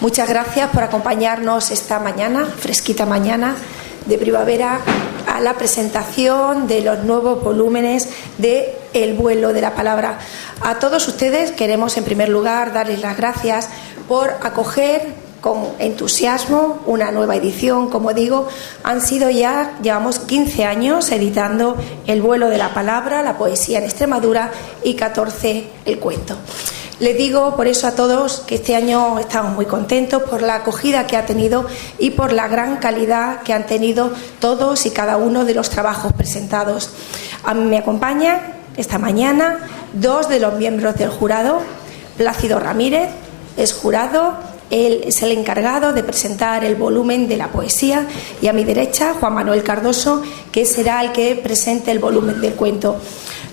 Muchas gracias por acompañarnos esta mañana, fresquita mañana de primavera, a la presentación de los nuevos volúmenes de El vuelo de la palabra. A todos ustedes queremos en primer lugar darles las gracias por acoger con entusiasmo una nueva edición. Como digo, llevamos 15 años editando El vuelo de la palabra, la poesía en Extremadura, y 14 el cuento. Les digo por eso a todos que este año estamos muy contentos por la acogida que ha tenido y por la gran calidad que han tenido todos y cada uno de los trabajos presentados. A mí me acompañan esta mañana 2 de los miembros del jurado. Plácido Ramírez es jurado, él es el encargado de presentar el volumen de la poesía, y a mi derecha Juan Manuel Cardoso, que será el que presente el volumen del cuento.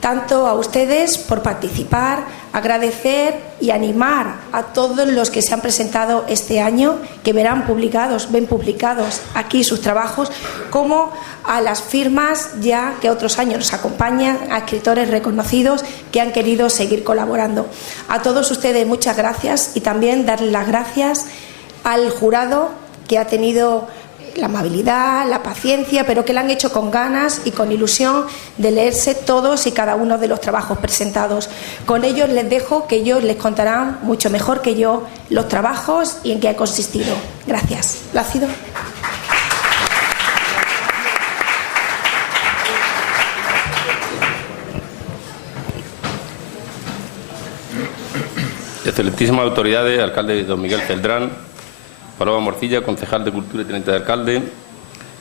Tanto a ustedes por participar, agradecer y animar a todos los que se han presentado este año, que ven publicados aquí sus trabajos, como a las firmas ya que otros años nos acompañan, a escritores reconocidos que han querido seguir colaborando. A todos ustedes muchas gracias, y también darles las gracias al jurado, que ha tenido la amabilidad, la paciencia, pero que la han hecho con ganas y con ilusión de leerse todos y cada uno de los trabajos presentados. Con ellos les dejo, que ellos les contarán mucho mejor que yo los trabajos y en qué ha consistido. Gracias. Plácido. Excelentísimas autoridades, alcalde don Miguel Celdrán, Paloma Morcilla, concejal de Cultura y teniente de alcalde,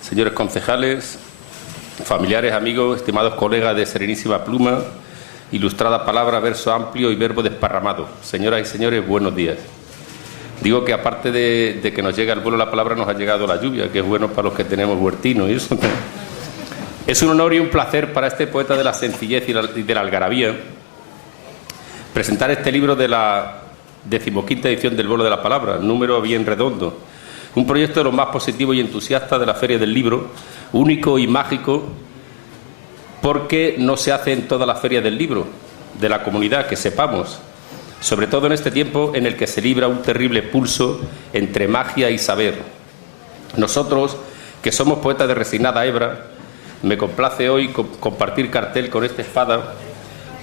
señores concejales, familiares, amigos, estimados colegas de serenísima pluma, ilustrada palabra, verso amplio y verbo desparramado. Señoras y señores, buenos días. Digo que aparte de que nos llega el vuelo de la palabra, nos ha llegado la lluvia, que es bueno para los que tenemos huertinos y eso. Es un honor y un placer para este poeta de la sencillez y de la algarabía presentar este libro de la 15ª edición del vuelo de la palabra, número bien redondo. Un proyecto de los más positivos y entusiastas de la Feria del Libro, único y mágico, porque no se hace en todas las ferias del libro de la comunidad, que sepamos, sobre todo en este tiempo en el que se libra un terrible pulso entre magia y saber. Nosotros, que somos poetas de resignada hebra, me complace hoy compartir cartel con esta espada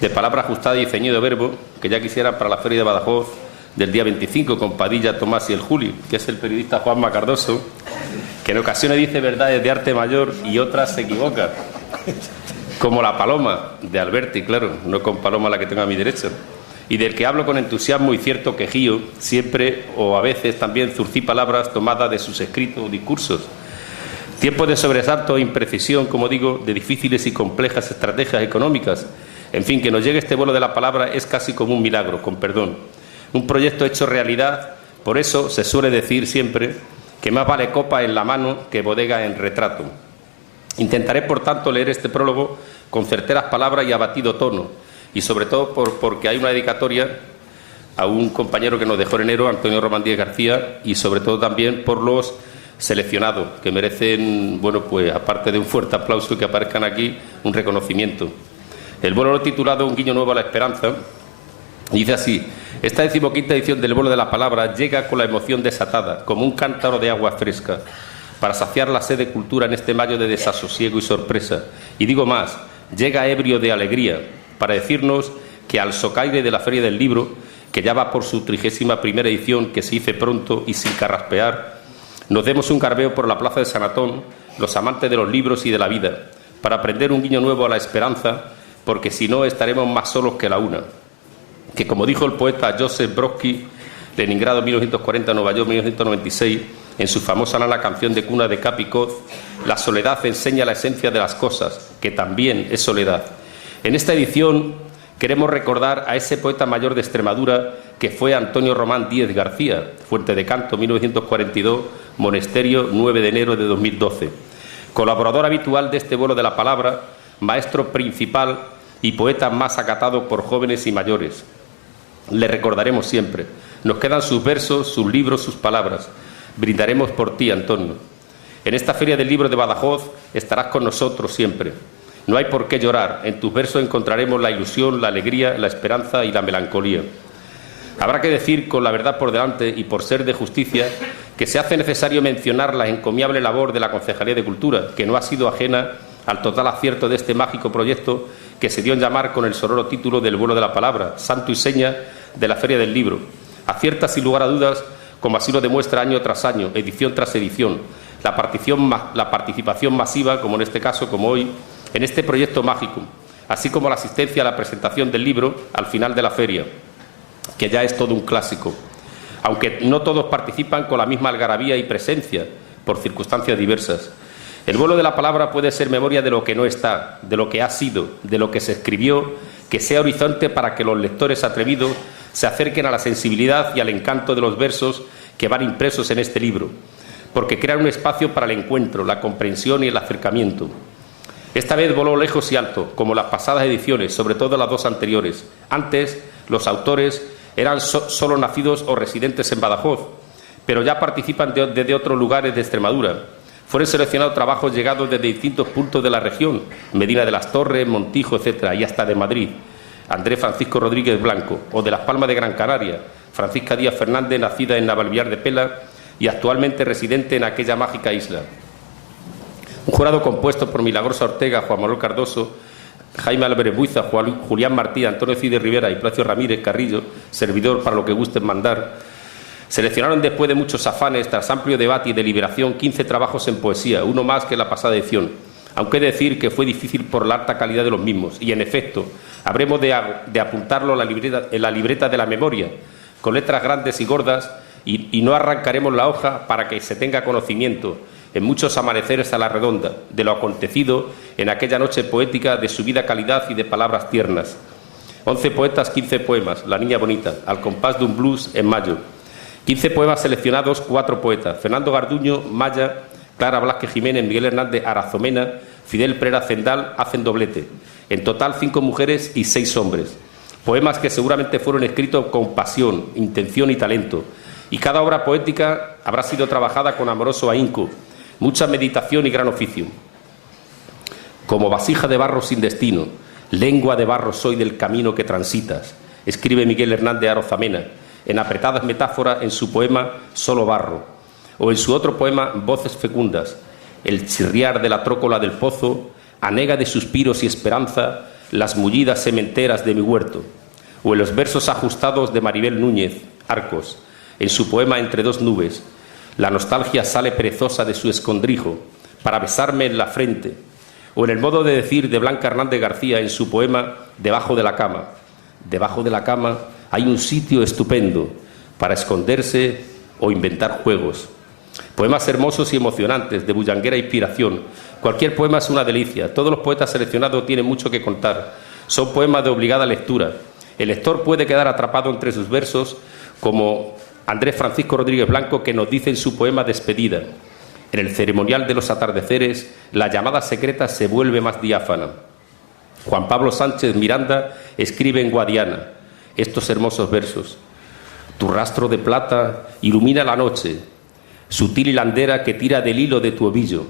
de palabra ajustada y ceñido verbo, que ya quisieran para la Feria de Badajoz del día 25 con Padilla, Tomás y el Juli, que es el periodista Juanma Cardoso, que en ocasiones dice verdades de arte mayor y otras se equivoca, como la paloma de Alberti, claro, no con Paloma la que tengo a mi derecha, y del que hablo con entusiasmo y cierto quejío, siempre o a veces también zurcí palabras tomadas de sus escritos o discursos. Tiempos de sobresalto e imprecisión, como digo, de difíciles y complejas estrategias económicas. En fin, que nos llegue este vuelo de la palabra es casi como un milagro, con perdón. Un proyecto hecho realidad, por eso se suele decir siempre que más vale copa en la mano que bodega en retrato. Intentaré, por tanto, leer este prólogo con certeras palabras y abatido tono, y sobre todo porque hay una dedicatoria a un compañero que nos dejó en enero, Antonio Román Díez García, y sobre todo también por los seleccionados, que merecen, bueno, pues aparte de un fuerte aplauso y que aparezcan aquí, un reconocimiento. El vuelo lo he titulado Un guiño nuevo a la esperanza, y dice así: esta 15ª edición del vuelo de la palabra llega con la emoción desatada, como un cántaro de agua fresca, para saciar la sed de cultura en este mayo de desasosiego y sorpresa. Y digo más, llega ebrio de alegría, para decirnos que al socaire de la Feria del Libro, que ya va por su 31ª edición, que se hice pronto y sin carraspear, nos demos un garbeo por la plaza de San Antón, los amantes de los libros y de la vida, para aprender un guiño nuevo a la esperanza, porque si no estaremos más solos que la una. Que, como dijo el poeta Joseph Brodsky, Leningrado 1940, Nueva York 1996, en su famosa nana canción de cuna de Capicot, la soledad enseña la esencia de las cosas, que también es soledad. En esta edición queremos recordar a ese poeta mayor de Extremadura que fue Antonio Román Díez García, Fuente de Canto 1942, Monesterio 9 de enero de 2012. Colaborador habitual de este vuelo de la palabra, maestro principal y poeta más acatado por jóvenes y mayores. Le recordaremos siempre. Nos quedan sus versos, sus libros, sus palabras. Brindaremos por ti, Antonio. En esta Feria del Libro de Badajoz estarás con nosotros siempre. No hay por qué llorar. En tus versos encontraremos la ilusión, la alegría, la esperanza y la melancolía. Habrá que decir, con la verdad por delante y por ser de justicia, que se hace necesario mencionar la encomiable labor de la Concejalía de Cultura, que no ha sido ajena al total acierto de este mágico proyecto que se dio en llamar con el sonoro título del Vuelo de la Palabra, santo y seña de la Feria del Libro. Acierta sin lugar a dudas, como así lo demuestra año tras año, edición tras edición, la participación masiva, como en este caso, como hoy, en este proyecto mágico, así como la asistencia a la presentación del libro al final de la feria, que ya es todo un clásico, aunque no todos participan con la misma algarabía y presencia, por circunstancias diversas. El vuelo de la palabra puede ser memoria de lo que no está, de lo que ha sido, de lo que se escribió, que sea horizonte para que los lectores atrevidos se acerquen a la sensibilidad y al encanto de los versos que van impresos en este libro, porque crean un espacio para el encuentro, la comprensión y el acercamiento. Esta vez voló lejos y alto, como las pasadas ediciones, sobre todo las dos anteriores. Antes, los autores eran solo nacidos o residentes en Badajoz, pero ya participan desde otros lugares de Extremadura. Fueron seleccionados trabajos llegados desde distintos puntos de la región, Medina de las Torres, Montijo, etcétera, y hasta de Madrid, Andrés Francisco Rodríguez Blanco, o de Las Palmas de Gran Canaria, Francisca Díaz Fernández, nacida en Navalvillar de Pela y actualmente residente en aquella mágica isla. Un jurado compuesto por Milagrosa Ortega, Juan Manuel Cardoso, Jaime Álvarez Buiza, Julián Martí, Antonio Cide Rivera y Placio Ramírez Carrillo, servidor para lo que gusten mandar, seleccionaron después de muchos afanes, tras amplio debate y deliberación, 15 trabajos en poesía, uno más que la pasada edición, aunque he de decir que fue difícil por la alta calidad de los mismos, y en efecto, habremos de apuntarlo en la libreta de la memoria, con letras grandes y gordas, y no arrancaremos la hoja para que se tenga conocimiento, en muchos amaneceres a la redonda, de lo acontecido en aquella noche poética de subida calidad y de palabras tiernas. 11 poetas, 15 poemas, La Niña Bonita, al compás de un blues en mayo. 15 poemas seleccionados, 4 poetas, Fernando Garduño, Maya, Clara Blasque Jiménez, Miguel Hernández Arazomena, Fidel Pereira Zendal hacen doblete. En total 5 mujeres y 6 hombres. Poemas que seguramente fueron escritos con pasión, intención y talento. Y cada obra poética habrá sido trabajada con amoroso ahínco, mucha meditación y gran oficio. Como vasija de barro sin destino, lengua de barro soy del camino que transitas, escribe Miguel Hernández Arazomena, en apretadas metáforas en su poema Solo barro, o en su otro poema Voces fecundas, el chirriar de la trócola del pozo, anega de suspiros y esperanza, las mullidas sementeras de mi huerto, o en los versos ajustados de Maribel Núñez, Arcos, en su poema Entre dos nubes, la nostalgia sale perezosa de su escondrijo para besarme en la frente, o en el modo de decir de Blanca Hernández García en su poema Debajo de la cama. Debajo de la cama hay un sitio estupendo para esconderse o inventar juegos. Poemas hermosos y emocionantes, de bullanguera inspiración. Cualquier poema es una delicia. Todos los poetas seleccionados tienen mucho que contar. Son poemas de obligada lectura. El lector puede quedar atrapado entre sus versos, como Andrés Francisco Rodríguez Blanco, que nos dice en su poema Despedida: en el ceremonial de los atardeceres, la llamada secreta se vuelve más diáfana. Juan Pablo Sánchez Miranda escribe en Guadiana estos hermosos versos: tu rastro de plata ilumina la noche, sutil hilandera que tira del hilo de tu ovillo.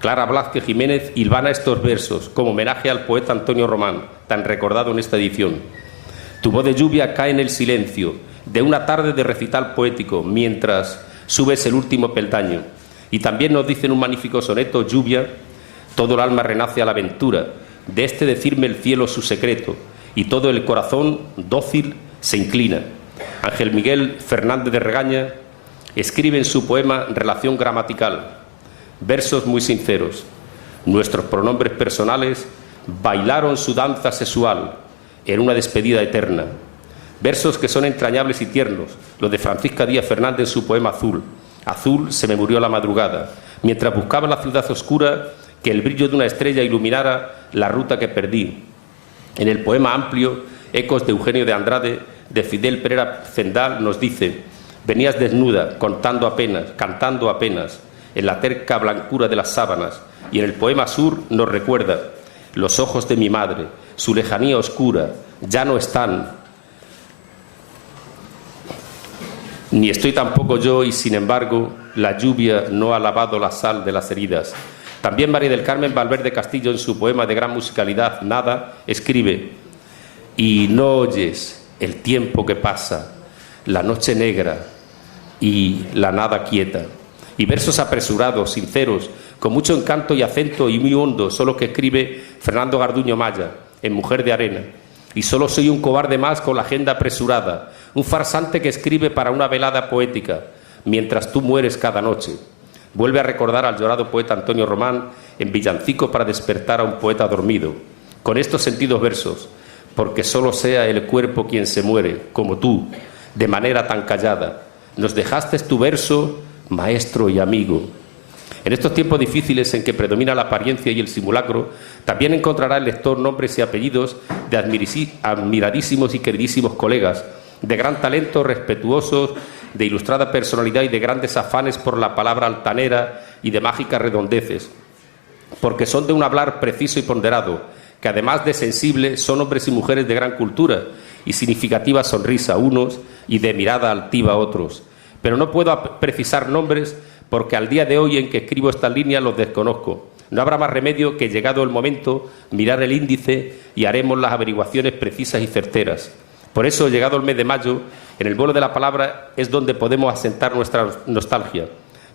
Clara Blasque Jiménez hilvana estos versos como homenaje al poeta Antonio Román, tan recordado en esta edición. Tu voz de lluvia cae en el silencio de una tarde de recital poético mientras subes el último peldaño. Y también nos dice en un magnífico soneto, Lluvia: todo el alma renace a la aventura, de este decirme el cielo su secreto, y todo el corazón dócil se inclina. Ángel Miguel Fernández de Regaña escribe en su poema Relación gramatical versos muy sinceros. Nuestros pronombres personales bailaron su danza sexual en una despedida eterna. Versos que son entrañables y tiernos, los de Francisca Díaz Fernández en su poema Azul. Azul se me murió la madrugada, mientras buscaba en la ciudad oscura que el brillo de una estrella iluminara la ruta que perdí. En el poema Amplio, Ecos de Eugenio de Andrade, de Fidel Pereira Zendal, nos dice: venías desnuda, cantando apenas, en la terca blancura de las sábanas. Y en el poema Sur nos recuerda: los ojos de mi madre, su lejanía oscura, ya no están. Ni estoy tampoco yo, y sin embargo la lluvia no ha lavado la sal de las heridas. También María del Carmen Valverde Castillo, en su poema de gran musicalidad, Nada, escribe: y no oyes el tiempo que pasa, la noche negra y la nada quieta. Y versos apresurados, sinceros, con mucho encanto y acento y muy hondo, son los que escribe Fernando Garduño Maya en Mujer de Arena. Y solo soy un cobarde más con la agenda apresurada, un farsante que escribe para una velada poética, mientras tú mueres cada noche. Vuelve a recordar al llorado poeta Antonio Román en Villancico para despertar a un poeta dormido, con estos sentidos versos: porque solo sea el cuerpo quien se muere, como tú, de manera tan callada, nos dejaste tu verso, maestro y amigo. En estos tiempos difíciles en que predomina la apariencia y el simulacro, también encontrará el lector nombres y apellidos de admiradísimos y queridísimos colegas, de gran talento, respetuosos, de ilustrada personalidad y de grandes afanes por la palabra altanera y de mágicas redondeces, porque son de un hablar preciso y ponderado, que además de sensible son hombres y mujeres de gran cultura y significativa sonrisa unos y de mirada altiva otros. Pero no puedo precisar nombres porque al día de hoy en que escribo estas líneas los desconozco. No habrá más remedio que, llegado el momento, mirar el índice y haremos las averiguaciones precisas y certeras. Por eso, llegado el mes de mayo, en el vuelo de la palabra es donde podemos asentar nuestra nostalgia.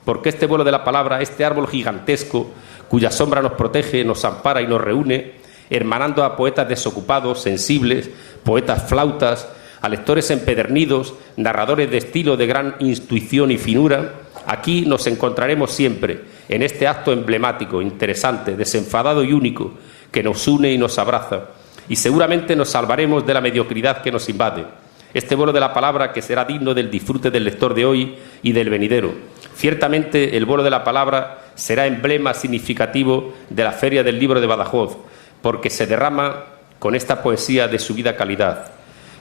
Porque este vuelo de la palabra, este árbol gigantesco, cuya sombra nos protege, nos ampara y nos reúne, hermanando a poetas desocupados, sensibles, poetas flautas, a lectores empedernidos, narradores de estilo de gran intuición y finura, aquí nos encontraremos siempre, en este acto emblemático, interesante, desenfadado y único, que nos une y nos abraza, y seguramente nos salvaremos de la mediocridad que nos invade. Este vuelo de la palabra que será digno del disfrute del lector de hoy y del venidero. Ciertamente el vuelo de la palabra será emblema significativo de la Feria del Libro de Badajoz, porque se derrama con esta poesía de subida calidad.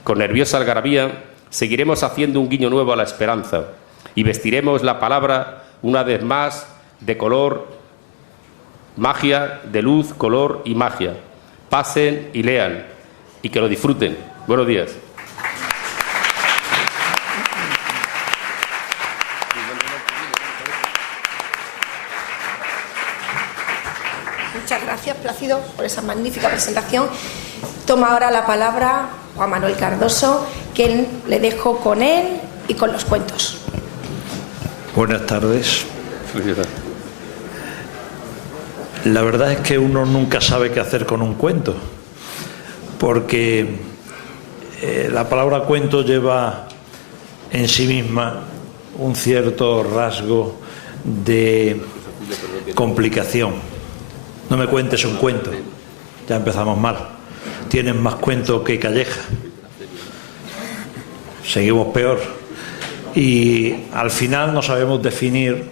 Con nerviosa algarabía seguiremos haciendo un guiño nuevo a la esperanza y vestiremos la palabra una vez más de color, magia, de luz, color y magia. Pasen y lean y que lo disfruten. Buenos días. Muchas gracias, Plácido, por esa magnífica presentación. Toma ahora la palabra Juan Manuel Cardoso, que le dejo con él y con los cuentos. Buenas tardes. La verdad es que uno nunca sabe qué hacer con un cuento, porque la palabra cuento lleva en sí misma un cierto rasgo de complicación. No me cuentes un cuento, ya empezamos mal. Tienes más cuento que Calleja. Seguimos peor. Y al final no sabemos definir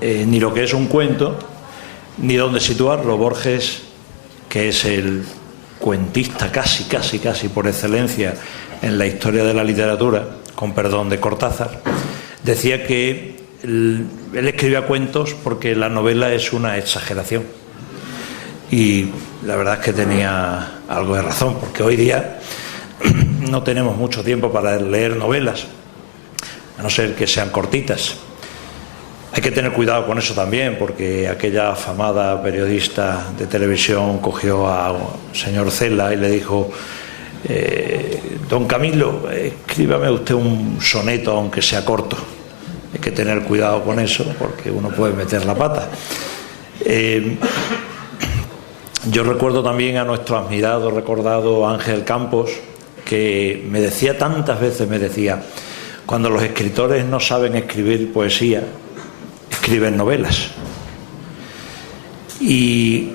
ni lo que es un cuento, ni dónde situarlo. Borges, que es el cuentista casi por excelencia en la historia de la literatura, con perdón de Cortázar, decía que él escribía cuentos porque la novela es una exageración. Y la verdad es que tenía algo de razón, porque hoy día no tenemos mucho tiempo para leer novelas, a no ser que sean cortitas. Hay que tener cuidado con eso también, porque aquella afamada periodista de televisión cogió al señor Cela y le dijo: don Camilo, escríbame usted un soneto aunque sea corto. Hay que tener cuidado con eso, porque uno puede meter la pata. Yo recuerdo también a nuestro admirado, recordado Ángel Campos, que me decía tantas veces, cuando los escritores no saben escribir poesía, escriben novelas. Y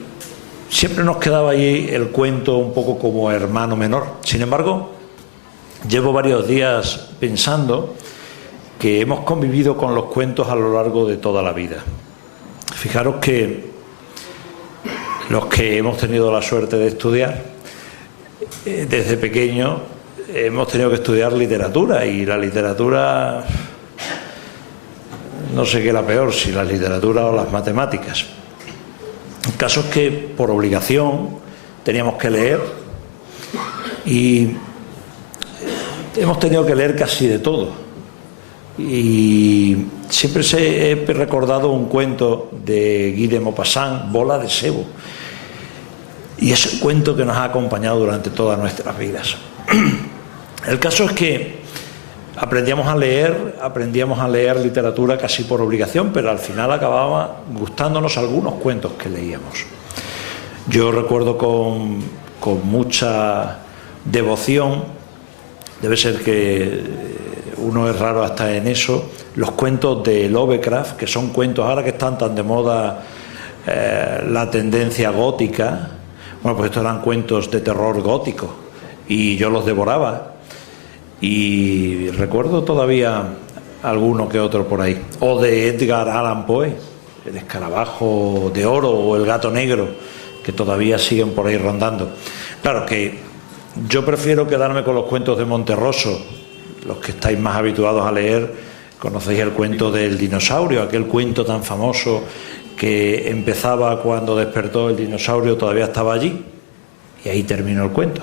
siempre nos quedaba ahí el cuento un poco como hermano menor. Sin embargo, llevo varios días pensando que hemos convivido con los cuentos a lo largo de toda la vida. Fijaros que los que hemos tenido la suerte de estudiar, desde pequeño hemos tenido que estudiar literatura, y la literatura, no sé qué es la peor, si la literatura o las matemáticas. El caso es que por obligación teníamos que leer, y hemos tenido que leer casi de todo. y siempre he recordado un cuento de Guy de Maupassant, Bola de sebo, y es un cuento que nos ha acompañado durante todas nuestras vidas. El caso es que aprendíamos a leer literatura casi por obligación, pero al final acababa gustándonos algunos cuentos que leíamos. Yo recuerdo con mucha devoción, debe ser que uno es raro hasta en eso, los cuentos de Lovecraft, que son cuentos ahora que están tan de moda, la tendencia gótica. Bueno, pues estos eran cuentos de terror gótico y yo los devoraba, y recuerdo todavía alguno que otro por ahí. O de Edgar Allan Poe, El escarabajo de oro o El gato negro, que todavía siguen por ahí rondando. Claro que yo prefiero quedarme con los cuentos de Monterroso. Los que estáis más habituados a leer conocéis el cuento del dinosaurio, aquel cuento tan famoso que empezaba cuando despertó el dinosaurio, todavía estaba allí, y ahí terminó el cuento.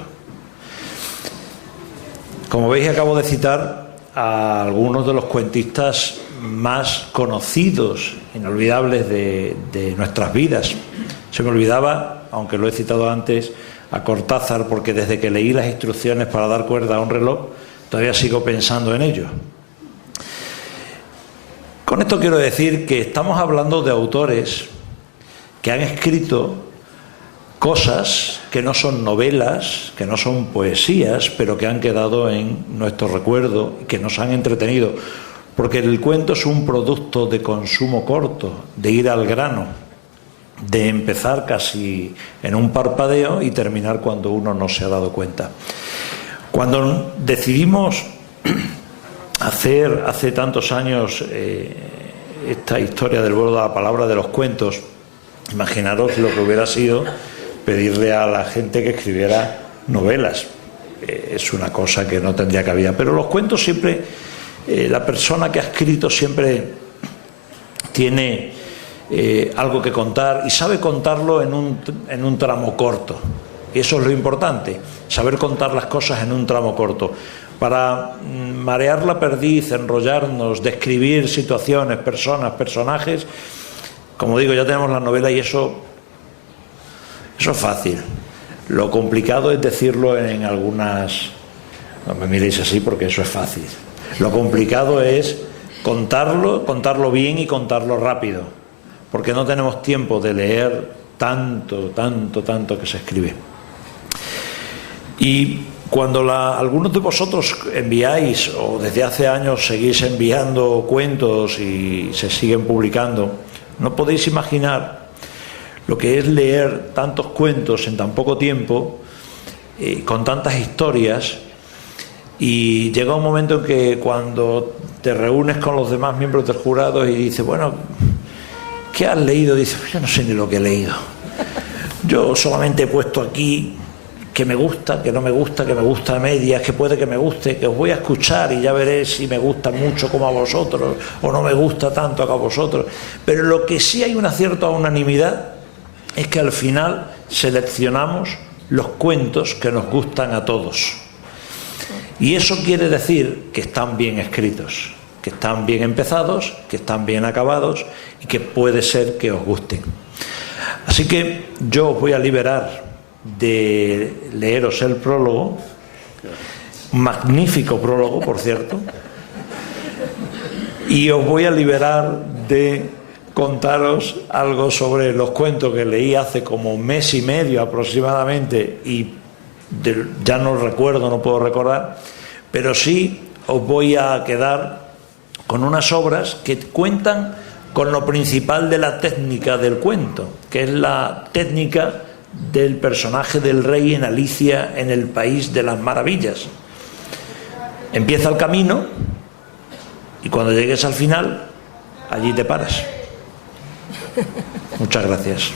Como veis, acabo de citar a algunos de los cuentistas más conocidos, inolvidables de nuestras vidas. Se me olvidaba, aunque lo he citado antes, a Cortázar, porque desde que leí las instrucciones para dar cuerda a un reloj, todavía sigo pensando en ello. Con esto quiero decir que estamos hablando de autores que han escrito cosas que no son novelas, que no son poesías, pero que han quedado en nuestro recuerdo y que nos han entretenido, porque el cuento es un producto de consumo corto, de ir al grano, de empezar casi en un parpadeo y terminar cuando uno no se ha dado cuenta. Cuando decidimos hacer hace tantos años esta historia del vuelo de la palabra de los cuentos, imaginaros lo que hubiera sido pedirle a la gente que escribiera novelas. Es una cosa que no tendría cabida, pero los cuentos siempre, la persona que ha escrito siempre tiene algo que contar y sabe contarlo en un tramo corto, y eso es lo importante, saber contar las cosas en un tramo corto. Para marear la perdiz, enrollarnos, describir situaciones, personas, personajes, como digo, ya tenemos la novela y eso es fácil. Lo complicado es decirlo en algunas... No me miréis así porque eso es fácil. Lo complicado es contarlo bien y contarlo rápido, porque no tenemos tiempo de leer tanto que se escribe. Y cuando algunos de vosotros enviáis, o desde hace años seguís enviando cuentos y se siguen publicando, no podéis imaginar lo que es leer tantos cuentos en tan poco tiempo, con tantas historias, y llega un momento en que cuando te reúnes con los demás miembros del jurado y dices, bueno, ¿qué has leído? Dices, yo no sé ni lo que he leído. Yo solamente he puesto aquí que me gusta, que no me gusta, que me gusta a medias, que puede que me guste, que os voy a escuchar y ya veré si me gusta mucho como a vosotros o no me gusta tanto como a vosotros. Pero lo que sí hay una cierta unanimidad es que al final seleccionamos los cuentos que nos gustan a todos. Y eso quiere decir que están bien escritos, que están bien empezados, que están bien acabados y que puede ser que os gusten. Así que yo os voy a liberar de leeros el prólogo, un magnífico prólogo, por cierto, y os voy a liberar de contaros algo sobre los cuentos que leí hace como un mes y medio aproximadamente y ya no recuerdo, no puedo recordar, pero sí os voy a quedar con unas obras que cuentan con lo principal de la técnica del cuento, que es la técnica del personaje del rey en Alicia en el País de las Maravillas. Empieza el camino y cuando llegues al final, allí te paras. Muchas gracias.